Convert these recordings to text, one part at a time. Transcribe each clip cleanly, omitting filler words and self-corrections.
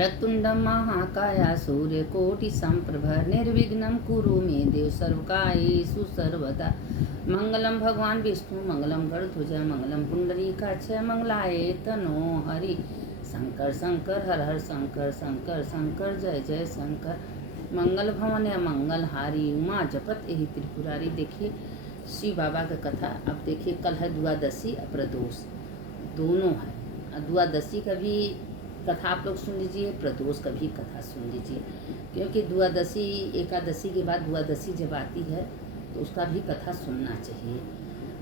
वक्रतुंडं महाकाय सूर्यकोटिसम्प्रभ निर्विघ्नं कुरु मे देव सर्वकार्येषु सर्वदा। मंगलम भगवान विष्णु मंगलम गरुड़ध्वज मंगलम पुंडरीकाक्ष मंगलाय तनो हरि। शंकर शंकर हर हर शंकर शंकर शंकर जय जय शंकर। मंगल भवन या मंगल हारी उमा जपत यही त्रिपुरारी। देखिए शिव बाबा का कथा। अब देखिए कल है द्वादशी और प्रदोष दोनों है। द्वादशी का भी कथा आप लोग सुन लीजिए, प्रदोष का भी कथा सुन लीजिए, क्योंकि द्वादशी एकादशी के बाद द्वादशी जब आती है तो उसका भी कथा सुनना चाहिए।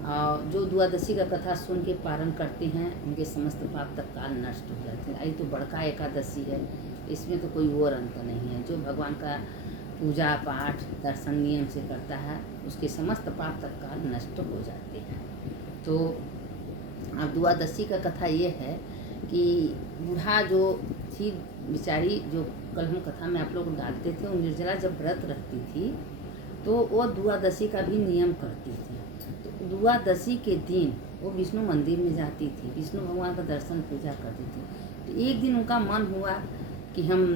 और जो द्वादशी का कथा सुन के पारण करते हैं उनके समस्त पाप तत्काल नष्ट हो जाते हैं। आई तो बड़का एकादशी है, इसमें तो कोई और अंत नहीं है। जो भगवान का पूजा पाठ दर्शन नियम से करता है उसके समस्त पाप तत्काल नष्ट हो जाते हैं। तो अब द्वादशी का कथा ये है कि बूढ़ा जो थी बेचारी, जो कल हम कथा में आप लोग डालते थे, वो निर्जला जब व्रत रखती थी तो वो द्वादशी का भी नियम करती थी। तो द्वादशी के दिन वो विष्णु मंदिर में जाती थी, विष्णु भगवान का दर्शन पूजा करती थी। तो एक दिन उनका मन हुआ कि हम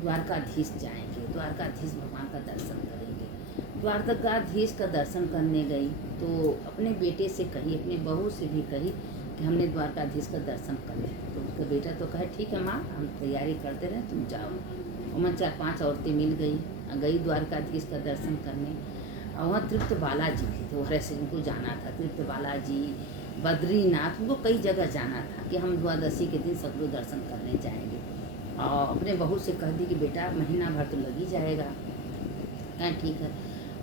द्वारकाधीश जाएंगे, द्वारकाधीश भगवान का दर्शन करेंगे। द्वारकाधीश का दर्शन करने गई तो अपने बेटे से कही, अपनी बहू से भी कही कि हमने द्वारकाधीश का दर्शन कर लिया। तो उसका बेटा तो कहे ठीक है माँ, हम तैयारी करते रहे, तुम जाओ। और मैं 4-5 औरतें मिल गई द्वारकाधीश का दर्शन करने। और वहाँ तृप्त बालाजी थे, तो हरे से उनको जाना था। तृप्त बालाजी, बद्रीनाथ, उनको कई जगह जाना था कि हम द्वादशी के दिन सब लोग दर्शन करने जाएंगे। और अपने बहू से कह दी कि बेटा महीना भर तो लग ही जाएगा। कहें ठीक है।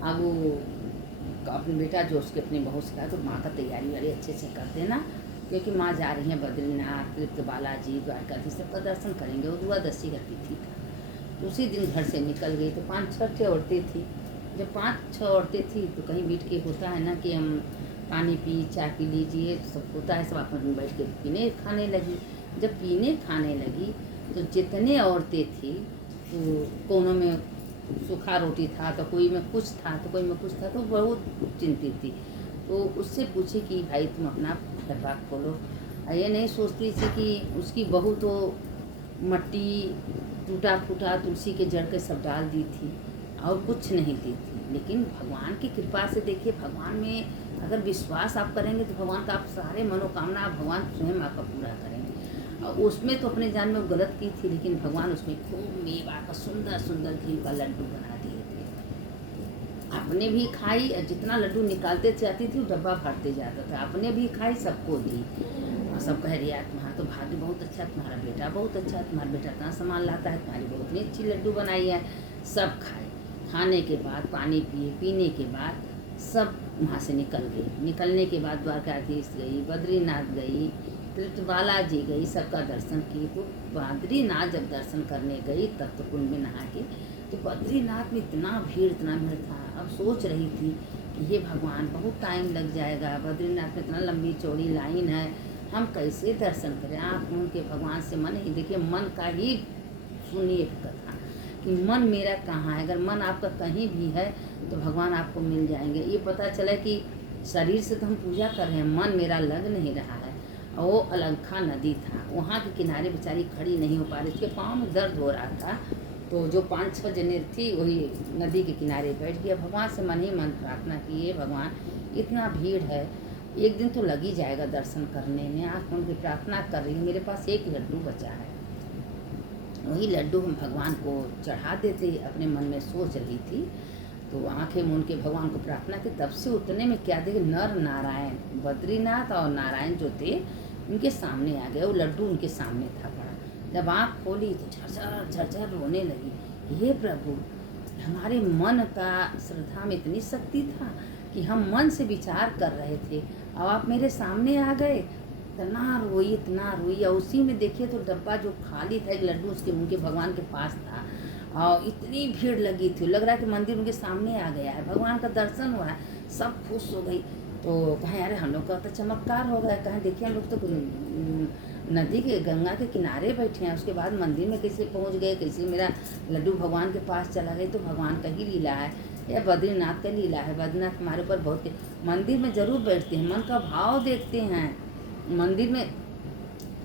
अब वो अपने बेटा जो उसके अपनी बहू से कहा तो माँ का तैयारी वारी अच्छे से कर देना, क्योंकि माँ जा रही हैं बद्रीनाथ, तृप्त बालाजी, द्वारकाधीश सबका दर्शन करेंगे। वो द्वादशी का तिथि था। तो उसी दिन घर से निकल गई। तो 5-6 औरतें थी। जब 5-6 औरतें थी तो कहीं बैठ के होता है ना कि हम पानी पी, चाय पी लीजिए, तो सब होता है, सब आपस में बैठ के पीने खाने लगी। जब पीने खाने लगी तो जितने औरतें थी तो कोनों में सूखा रोटी था, तो कोई में कुछ था, तो कोई में कुछ था, तो बहुत चिंतित थी। तो उससे पूछे कि भाई तुम अपना डब्बा खोलो। ये नहीं सोचती थी कि उसकी बहू तो मट्टी टूटा फूटा तुलसी के जड़ के सब डाल दी थी और कुछ नहीं दी थी। लेकिन भगवान की कृपा से देखिए, भगवान में अगर विश्वास आप करेंगे तो भगवान का आप सारे मनोकामना आप भगवान स्वयं आपका पूरा करेंगे। और उसमें तो अपने जान में गलत की थी, लेकिन भगवान उसमें खूब मेवा का सुंदर सुंदर घी का लड्डू बना दिए थे। अपने भी खाई, जितना लड्डू निकालते जाती थी वो डब्बा भरते जाता था। अपने भी खाई, सबको दी। और सब कह रही यार तुम्हारा तो भाग्य बहुत अच्छा, तुम्हारा बेटा बहुत अच्छा, तुम्हारा बेटा इतना सामान लाता है, तुम्हारी बहुत इतनी अच्छी लड्डू बनाई है। सब खाए। खाने के बाद पानी पिए, पीने के बाद सब वहाँ से निकल गई। निकलने के बाद द्वारकाधीश गई, बद्रीनाथ गई, तृप्त बालाजी गई, सबका दर्शन की। तो बद्रीनाथ जब दर्शन करने गई तब तो कुंड में नहा के, तो बद्रीनाथ में इतना भीड़ था। अब सोच रही थी कि ये भगवान बहुत टाइम लग जाएगा, बद्रीनाथ में इतना लंबी चौड़ी लाइन है, हम कैसे दर्शन करें। आप उनके भगवान से मन ही देखिए, मन का ही सुनिए कथा कि मन मेरा कहाँ है। अगर मन आपका कहीं भी है तो भगवान आपको मिल जाएंगे। ये पता चला कि शरीर से तो हम पूजा कर रहे हैं, मन मेरा लग नहीं रहा है। और वो अलंखा नदी था, वहाँ के किनारे बेचारी खड़ी नहीं हो पा रही, उसके पाँव में दर्द हो रहा था। तो जो 5-6 जने थी वही नदी के किनारे बैठ गया, भगवान से मन ही मन प्रार्थना की, ये भगवान इतना भीड़ है, एक दिन तो लग ही जाएगा दर्शन करने में। आप उनकी प्रार्थना कर रही, मेरे पास एक लड्डू बचा है, वही लड्डू हम भगवान को चढ़ा देते, अपने मन में सोच रही थी। तो आंखें मूंद के भगवान को प्रार्थना की। तब से उतने में क्या देखे, नर नारायण, बद्रीनाथ और नारायण जो थे उनके सामने आ गए। वो लड्डू उनके सामने था पड़ा। जब आँख खोली तो झरझर झरझर रोने लगी। हे प्रभु, हमारे मन का श्रद्धा में इतनी शक्ति था कि हम मन से विचार कर रहे थे और आप मेरे सामने आ गए। इतना रोई, इतना रोई। और उसी में देखिए तो डब्बा जो खाली था, एक लड्डू उसके उनके भगवान के पास था। और इतनी भीड़ लगी थी, लग रहा है कि मंदिर उनके सामने आ गया है, भगवान का दर्शन हुआ है, सब खुश हो गई। तो कहें अरे हम लोग का तो चमत्कार हो गया। कहें देखिए हम लोग तो नदी के गंगा के किनारे बैठे हैं, उसके बाद मंदिर में कैसे पहुंच गए, कैसे मेरा लड्डू भगवान के पास चला गया। तो भगवान का ही लीला है या बद्रीनाथ का लीला है। बद्रीनाथ हमारे ऊपर बहुत, मंदिर में जरूर बैठते हैं, मन का भाव देखते हैं। मंदिर में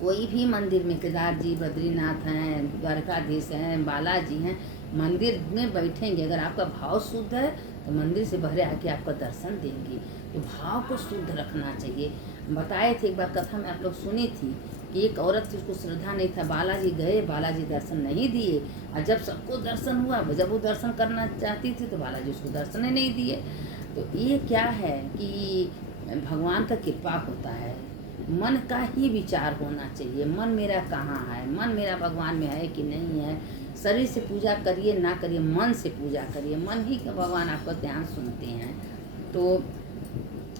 कोई भी मंदिर में केदार जी, बद्रीनाथ हैं, द्वारकाधीश हैं, बालाजी हैं, मंदिर में बैठेंगे, अगर आपका भाव शुद्ध है तो मंदिर से बहरे आके आपका दर्शन देंगे। तो भाव को शुद्ध रखना चाहिए। बताए थे एक बार कथा में आप लोग सुनी थी कि एक औरत थी, उसको श्रद्धा नहीं था, बालाजी गए, बालाजी दर्शन नहीं दिए, और जब सबको दर्शन हुआ, जब वो दर्शन करना चाहती थी तो बालाजी उसको दर्शन ही नहीं दिए। तो ये क्या है कि भगवान का कृपा होता है, मन का ही विचार होना चाहिए, मन मेरा कहाँ है, मन मेरा भगवान में है कि नहीं है। शरीर से पूजा करिए ना करिए, मन से पूजा करिए, मन ही का भगवान आपका ध्यान सुनते हैं। तो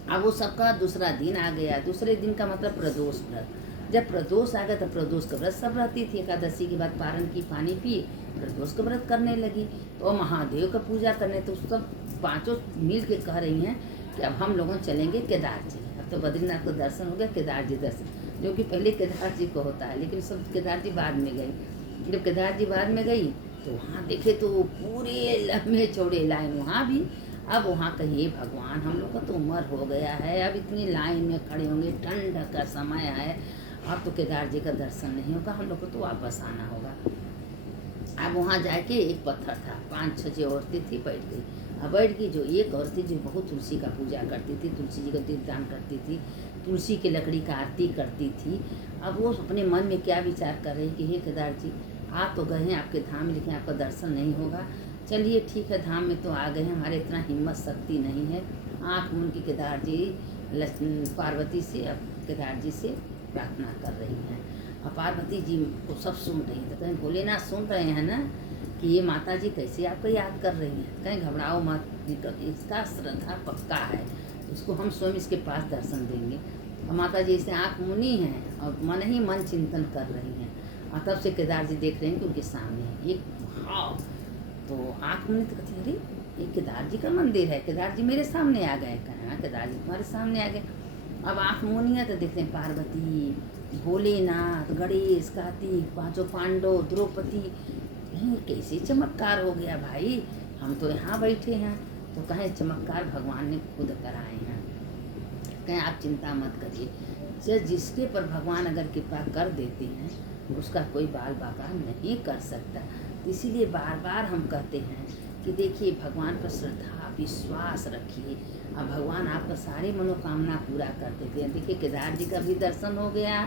अब वो सबका दूसरा दिन आ गया। दूसरे दिन का मतलब प्रदोष व्रत। जब प्रदोष आ गया तो प्रदोष का व्रत सब रहती थी। एकादशी के बाद पारण की, पानी पी, प्रदोष का व्रत करने लगी। तो महादेव का पूजा करने, तो सब पांचों मिल के कह रही हैं कि अब हम लोगों चलेंगे केदार जी। अब तो बद्रीनाथ को दर्शन हो गया, केदार जी दर्शन, जो कि पहले केदार जी को होता है, लेकिन सब केदार जी बाद में गई। जब केदार जी बाद में गई तो वहाँ देखे तो पूरे लंबे चौड़े लाइन वहाँ भी। अब वहाँ कहिए भगवान हम लोग का तो उम्र हो गया है, अब इतनी लाइन में खड़े होंगे, ठंड का समय है, अब तो केदार जी का दर्शन नहीं होगा, हम लोग को तो वापस आना होगा। अब वहाँ जाके एक पत्थर था, 5-6 औरतें थी, बैठ गई। अब बैठ गई, जो एक औरत थी जो बहुत तुलसी का पूजा करती थी, तुलसी जी का दीपदान करती थी, तुलसी की लकड़ी का आरती करती थी। अब वो अपने मन में क्या विचार कर रही कि हे केदार जी, आप तो गए हैं आपके धाम में, लेकिन आपका दर्शन नहीं होगा। चलिए ठीक है, धाम में तो आ गए हैं, हमारे इतना हिम्मत शक्ति नहीं है। आँख मूंद की केदार जी पार्वती से, अब केदार जी से प्रार्थना कर रही हैं। और पार्वती जी को सब सुन रही हैं। तो कहीं भोलेनाथ सुन रहे हैं ना कि ये माता जी कैसे आपको याद कर रही हैं, कहीं घबराओ मत, इसका श्रद्धा पक्का है, इसको हम स्वयं इसके पास दर्शन देंगे। और माता जी इसे आँख मुनी हैं और मन ही मन चिंतन कर रही हैं। और तब से केदार जी देख रहे हैं कि उनके सामने है एक भाव। तो आँख मुनी तो कहती, अरे ये केदार जी का मंदिर है, केदार जी मेरे सामने आ गए। कहाँ केदार जी तुम्हारे सामने आ गए। अब आँख मुनी है तो देखते हैं पार्वती, भोलेनाथ, गणेश, कार्तिक, पांचों पांडव, द्रौपदी। कैसे चमत्कार हो गया भाई, हम तो यहाँ बैठे हैं। तो कहें चमत्कार भगवान ने खुद कराए हैं। कहें आप चिंता मत करिए, जिसके पर भगवान अगर कृपा कर देते हैं उसका कोई बाल बाका नहीं कर सकता। इसीलिए बार बार हम कहते हैं कि देखिए भगवान पर श्रद्धा विश्वास रखिए, अब भगवान आपका सारी मनोकामना पूरा कर देते हैं। देखिए केदार जी का भी दर्शन हो गया,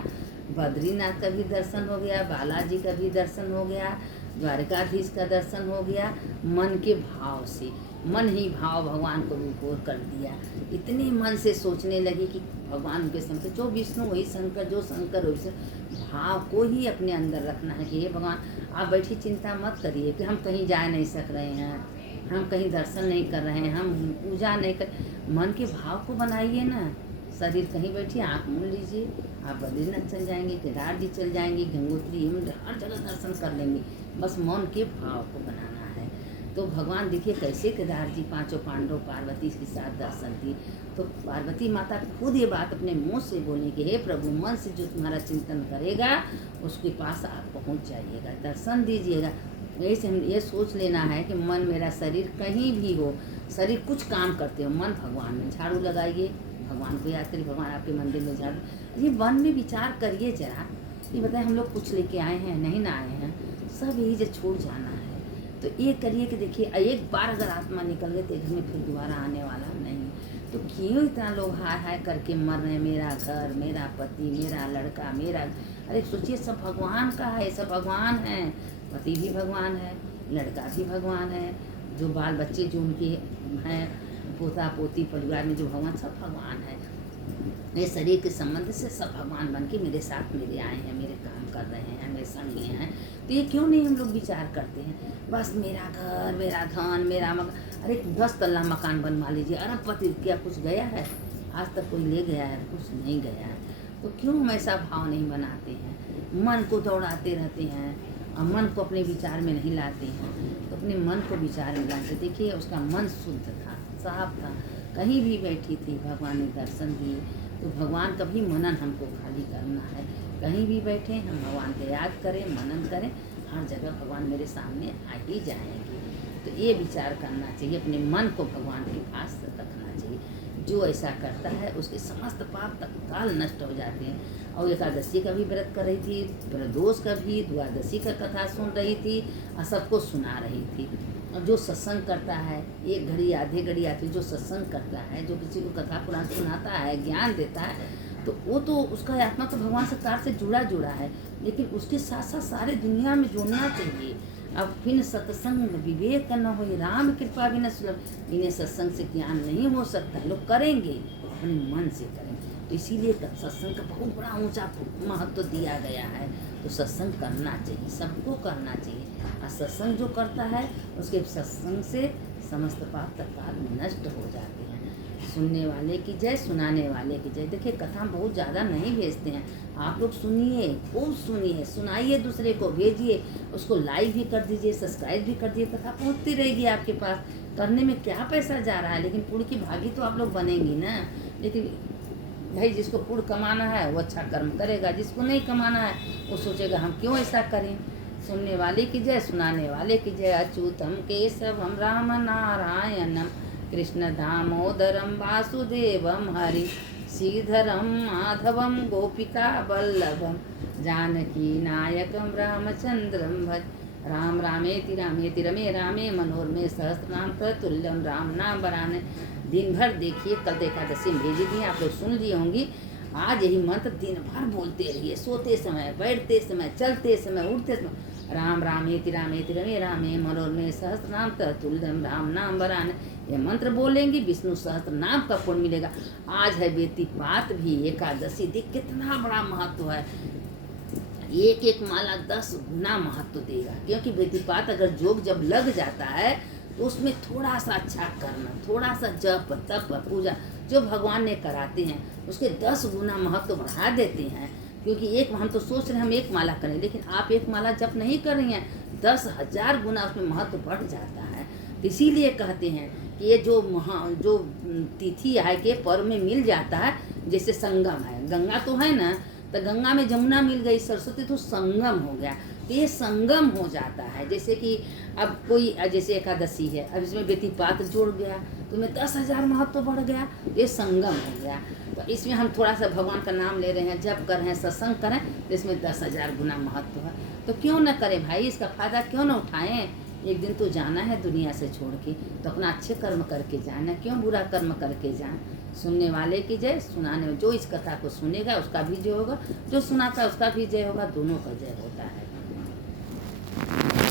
बद्रीनाथ का भी दर्शन हो गया, बालाजी का भी दर्शन हो गया, द्वारकाधीश का दर्शन हो गया। मन के भाव से, मन ही भाव भगवान को रूपोर कर दिया। इतने मन से सोचने लगी कि भगवान उनके संग, जो विष्णु वही शंकर, जो शंकर वही भाव को ही अपने अंदर रखना है कि हे भगवान आप बैठी चिंता मत करिए कि हम कहीं जा नहीं सक रहे हैं, हम कहीं दर्शन नहीं कर रहे हैं, हम पूजा नहीं कर, मन के भाव को बनाइए ना। शरीर कहीं बैठिए, आँख मूंद लीजिए, आप बद्रीनाथ चल जाएंगे, केदार जी चल जाएंगे, गंगोत्री यमुना हर जगह दर्शन कर लेंगे। बस मन के भाव को बनाना है। तो भगवान देखिए कैसे केदार जी पांचों पांडव पार्वती के साथ दर्शन दिए। तो पार्वती माता खुद ये बात अपने मुंह से बोली कि हे प्रभु, मन से जो तुम्हारा चिंतन करेगा उसके पास आप पहुंच जाइएगा, दर्शन दीजिएगा। ऐसे हम ये सोच लेना है कि मन मेरा, शरीर कहीं भी हो, शरीर कुछ काम करते हो, मन भगवान में, झाड़ू लगाइए, भगवान को याद करिए, भगवान आपके मंदिर में झाड़ू। ये मन में विचार करिए जरा, ये बताए हम लोग कुछ लेके आए हैं, नहीं ना आए हैं, सब यही जो छोड़ जाना है। तो ये करिए कि देखिए एक बार अगर आत्मा निकल गई तो घर में फिर दोबारा आने वाला नहीं। तो क्यों इतना लोग हाय हाय करके मर रहे हैं, मेरा घर, मेरा पति, मेरा लड़का, मेरा, अरे सोचिए सब भगवान का है, सब भगवान है, पति भी भगवान है, लड़का भी भगवान है, जो बाल बच्चे जो उनके हैं, पोता पोती परिवार में जो भगवान, सब भगवान है। ये शरीर के संबंध से सब भगवान बन के मेरे साथ मेरे आए हैं, मेरे काम कर रहे हैं, मेरे संग हैं। तो ये क्यों नहीं हम लोग विचार करते हैं, बस मेरा घर, मेरा धन, मेरा मकान। अरे 10 तल्ला मकान बनवा लीजिए, अरबपति, क्या कुछ गया है आज तक? कोई ले गया है? कुछ नहीं गया है। तो क्यों हम ऐसा भाव नहीं बनाते हैं, मन को दौड़ाते रहते हैं और मन को अपने विचार में नहीं लाते हैं। तो अपने मन को विचार में लाते। देखिए उसका मन शुद्ध था, साफ था, कहीं भी बैठी थी, भगवान ने दर्शन दिए। तो भगवान का भी मनन हमको खाली करना है, कहीं भी बैठे हम भगवान को याद करें, मनन करें, हर जगह भगवान मेरे सामने आ ही जाएंगे। तो ये विचार करना चाहिए, अपने मन को भगवान के पास रखना चाहिए। जो ऐसा करता है उसके समस्त पाप तत्काल नष्ट हो जाते हैं। और एकादशी का भी व्रत कर रही थी, प्रदोष का भी, द्वादशी का कथा सुन रही थी और सबको सुना रही थी। और जो सत्संग करता है, एक घड़ी आधे घड़ी आती, जो सत्संग करता है, जो किसी को कथा पुराण सुनाता है, ज्ञान देता है, तो वो तो उसका आत्मा तो भगवान से तार से जुड़ा है, लेकिन उसके साथ साथ सारे दुनिया में जोड़ना चाहिए। अब फिर सत्संग विवेक न हो, राम कृपा भी न सुलभ। इन्हें सत्संग से ज्ञान नहीं हो सकता, लोग करेंगे अपने मन से करेंगे। तो इसीलिए सत्संग का बहुत बड़ा ऊंचा महत्व दिया गया है। तो सत्संग करना चाहिए, सबको करना चाहिए। और सत्संग जो करता है उसके सत्संग से समस्त पाप तत्काल नष्ट हो जाते हैं। सुनने वाले की जय, सुनाने वाले की जय। देखिए कथा बहुत ज़्यादा नहीं भेजते हैं, आप लोग सुनिए, खूब सुनिए, सुनाइए, दूसरे को भेजिए, उसको लाइक भी कर दीजिए, सब्सक्राइब भी कर दीजिए। कथा पहुँचती रहेगी आपके पास। करने में क्या पैसा जा रहा है, लेकिन पुण्य की भागी तो आप लोग बनेंगी ना। लेकिन भाई जिसको पुण्य कमाना है वो अच्छा कर्म करेगा, जिसको नहीं कमाना है वो सोचेगा हम क्यों ऐसा करें। सुनने वाले की जय, सुनाने वाले की जय। अच्युतम केशवम राम नारायणम कृष्ण दामोदरम वासुदेवम हरि श्रीधरम माधवम गोपिका वल्लभम जानकी नायकम रामचंद्रम भज। राम रामेति रामेति रमे रामे मनोरमे सहस्रनाम तत्तुल्यम राम नाम वरानने। दिन भर देखिए, कल एकादशी में भेजी थी, आप लोग सुन लिए होंगी। आज यही मंत्र दिन भर बोलते रहिए, सोते समय, बैठते समय, चलते समय, उठते समय। राम रामेति रामेति रमे रामे मनोरमे सहस्रनाम तत्तुल्यम राम नाम वरानने। ये मंत्र बोलेंगी, विष्णु सहस्त्र नाम का पुण्य मिलेगा। आज है बेतीपात भी एकादशी, देख कितना बड़ा महत्व है। एक एक माला 10 गुना महत्व देगा, क्योंकि बेतीपात अगर जोग जब लग जाता है तो उसमें थोड़ा सा अच्छा करना, थोड़ा सा जप तप पूजा जो भगवान ने कराते हैं उसके 10 गुना महत्व बढ़ा देते हैं। क्योंकि एक हम तो सोच रहे हैं हम एक माला करें, लेकिन आप एक माला जप नहीं कर रही हैं, 10,000 गुना उसमें महत्व बढ़ जाता है। तो इसीलिए कहते हैं कि ये जो तिथि आय के पर्व में मिल जाता है, जैसे संगम है, गंगा तो है ना, तो गंगा में जमुना मिल गई, सरस्वती तो संगम हो गया। तो ये संगम हो जाता है। जैसे कि अब कोई जैसे एकादशी है, अब इसमें बेतीपात जोड़ गया तो में 10,000 महत्व बढ़ गया, तो ये संगम हो गया। तो इसमें हम थोड़ा सा भगवान का नाम ले रहे हैं, जप कर रहे हैं, सत्संग करें, तो इसमें 10,000 गुना महत्व है। तो क्यों न करें भाई, इसका फ़ायदा क्यों न उठाएं। एक दिन तो जाना है दुनिया से छोड़ के, तो अपना अच्छे कर्म करके जाना, क्यों बुरा कर्म करके जाएं। सुनने वाले की जय, सुनाने जो इस कथा को सुनेगा उसका भी जय होगा, जो सुनाता है उसका भी जय होगा, दोनों का जय होता है।